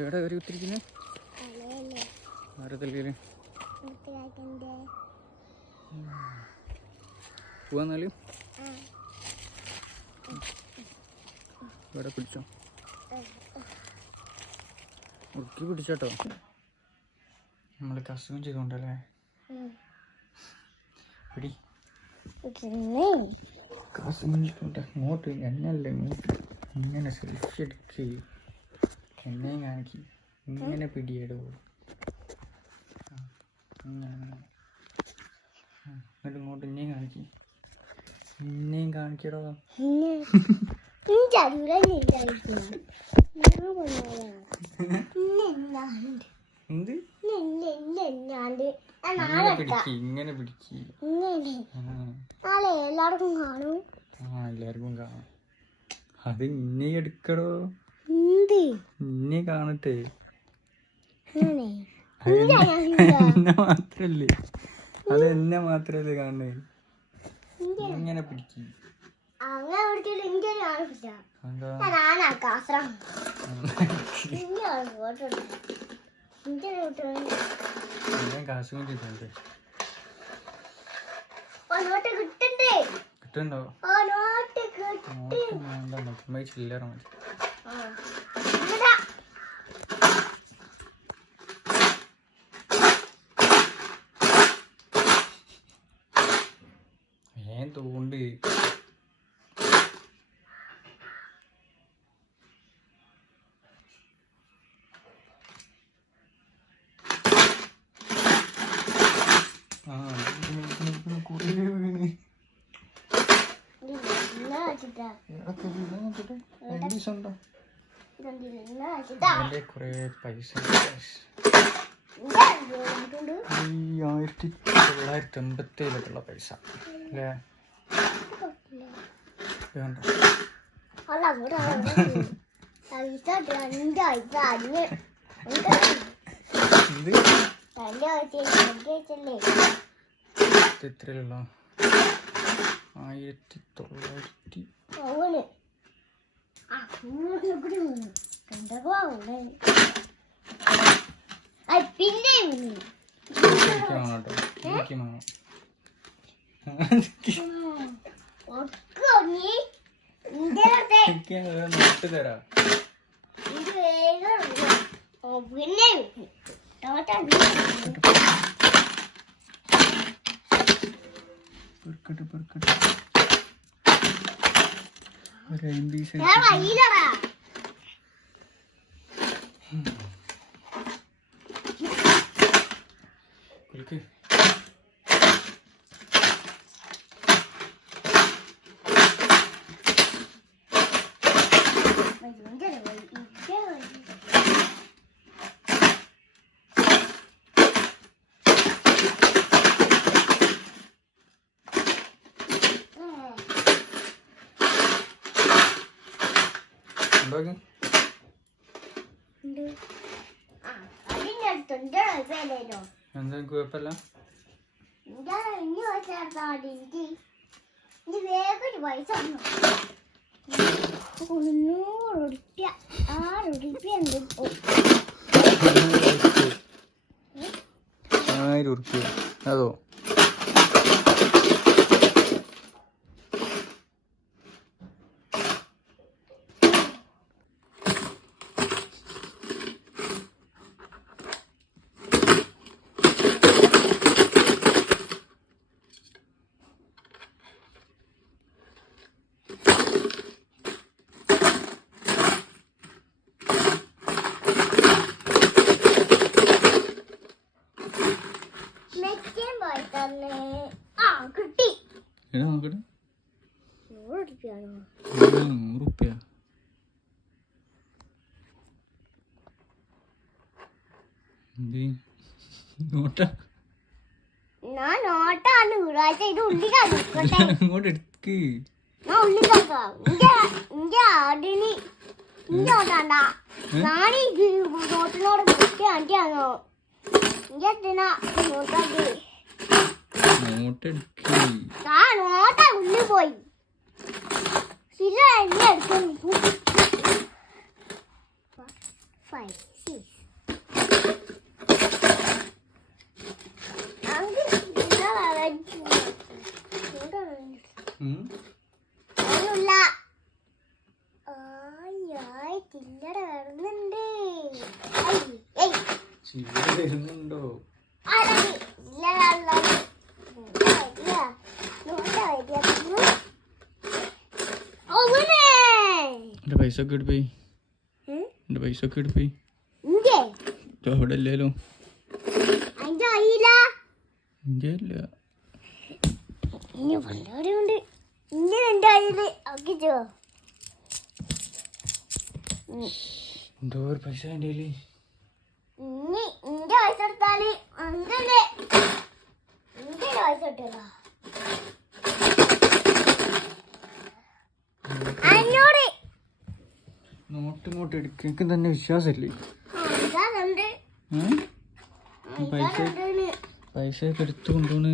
എവിടെ കയറി കുത്തിരിക്കുന്നത്? ആരെ തല്ലിയാല് പോവാന്നാലും ഇവിടെ പിടിച്ചോ, ഉറുക്കി പിടിച്ചോട്ടോ. നമ്മൾ കസുഖം ചെയ്തോണ്ടല്ലേ പിടി കസുഖം ചെയ്തോട്ടെ. ഇങ്ങോട്ട് എന്നല്ല ഇങ്ങോട്ട് ഇങ്ങനെ സെൽഫി എടുക്ക്, എന്നെയും കാണിക്ക്, ഇങ്ങനെ പിടിയിടോ. എന്നിട്ട് ഇങ്ങോട്ട് എന്നെയും കാണിക്ക്, എന്നെയും കാണിക്കടോ. എന്ത് ഇങ്ങനെ പിടിക്ക്, എല്ലാവർക്കും കാണും. എല്ലാവർക്കും കാണാം. അത് ഇന്നെ എടുക്കടോ, ഇന്നെ കാണട്ടെ. എന്നെ മാത്രല്ലേ, അത് എന്നെ മാത്രല്ലേ കാണണേ. ഇങ്ങനെ പിടിക്ക്. കാശും ചെയ്തോണ്ട് കിട്ടണ്ടോ? ചില്ലറ മതി. തോണ്ട് കൊറേ പൈസ 1987 പൈസ അല്ലേ? എത്രയുള്ള 1900 നോട്ട് തരാം. എന്താ കുഴപ്പമില്ല. പൈസ 1000 ഉറുപ്പിക അതോ? ഇങ്ങോട്ട് എടുക്ക്. പോയി ശരി ചില്ലറ വരുന്നുണ്ട്. ചില്ലറ തരുന്നുണ്ടോ? എന്റെ പൈസ ഒക്കെ എടുപ്പോയി. എന്റെ പൈസ ഒക്കെ എടുപ്പോയി. അവിടെ ഇല്ലല്ലോ. എന്റെ ഇല്ല. എന്തോ ഒരു പൈസ എൻ്റെ കയ്യില്. നോട്ട് ഇങ്ങോട്ട് എടുക്ക. എനിക്ക് തന്നെ വിശ്വാസമില്ലേ. പൈസ ഒക്കെ എടുത്തു കൊണ്ടുപോണ്.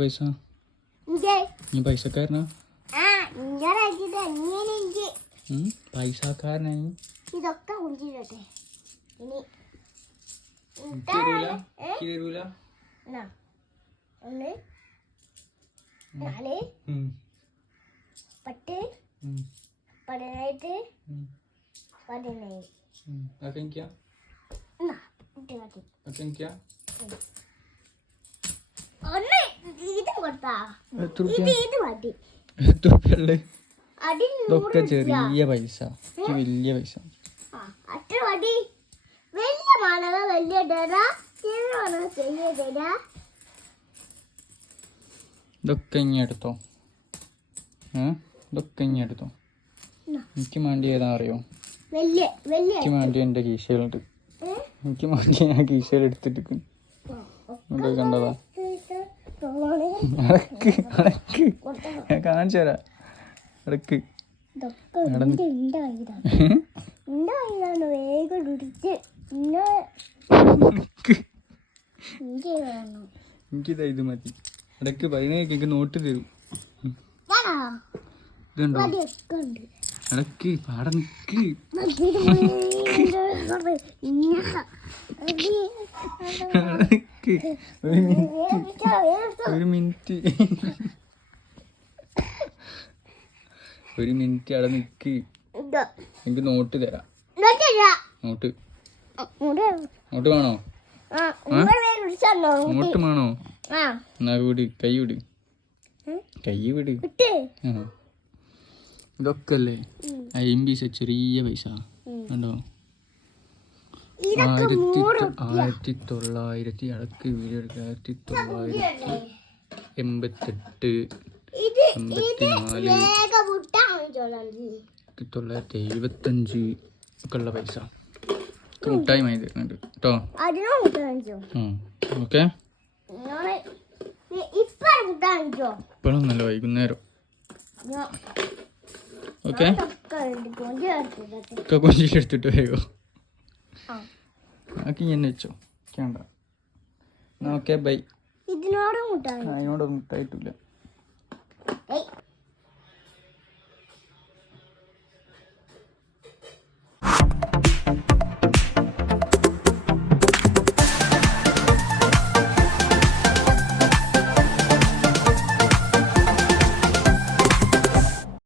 പൈസ നീ പൈസക്കാരനാ? പൈസക്കാരനായി. ഇതൊക്കെ കുഞ്ചിട്ടെ ഇനി ഒന്ന് 4 10 18 ഇതൊക്കെ ചെറിയ പൈസ, വലിയ പൈസ. വലിയ മാളക വലിയ ഡേരാ, ചെറിയ മാളക ചെറിയ ഡേരാ. ഇതൊക്കെ ഇനി എടുത്തോ. ഇതൊക്കെ ഇനി എടുത്തോ. എനിക്ക് വേണ്ടി ഏതാ അറിയോ? എനിക്ക് വേണ്ടി എൻ്റെ കീശയിലുണ്ട്. എനിക്ക് വേണ്ടി ഞാൻ കീശയിൽ എടുത്തിട്ട് കണ്ടതാ. അടക്ക് അടക്ക്, ഞാൻ കാണിച്ചു തരാം. അടക്ക് എനിക്കിതാ ഇത് മതി. ഇടയ്ക്ക് 15 നോട്ട് തരും. ഇതുണ്ടോ? ഇടയ്ക്ക് പാടം നിക്ക്. ഒരു മിനിറ്റ് അവിടെ നിക്ക്. എനിക്ക് നോട്ട് തരാം. നോട്ട് വേണോ? നോട്ട് വേണോ? എന്നാ വിട്, കൈ വിട്. ഇതൊക്കെ അല്ലേ 50 പൈസ, ചെറിയ പൈസ. കണ്ടോ? 1900 അടക്ക് വീഡിയോ 1988 84 1975 ഒക്കെ ഉള്ള പൈസ. മുട്ടായി വാങ്ങി തരുന്നുണ്ട് കേട്ടോ. ഓക്കെ, ഇപ്പോഴൊന്നല്ല, വൈകുന്നേരം. ഓക്കെ, കൊഞ്ചിലെടുത്തിട്ട് വേഗോ ആക്കി എന്നെ വെച്ചോ. വേണ്ട. Okay, bye. ഇതിനോട് മുട്ടായി അതിനോടൊന്നും മുട്ടായിട്ടില്ല.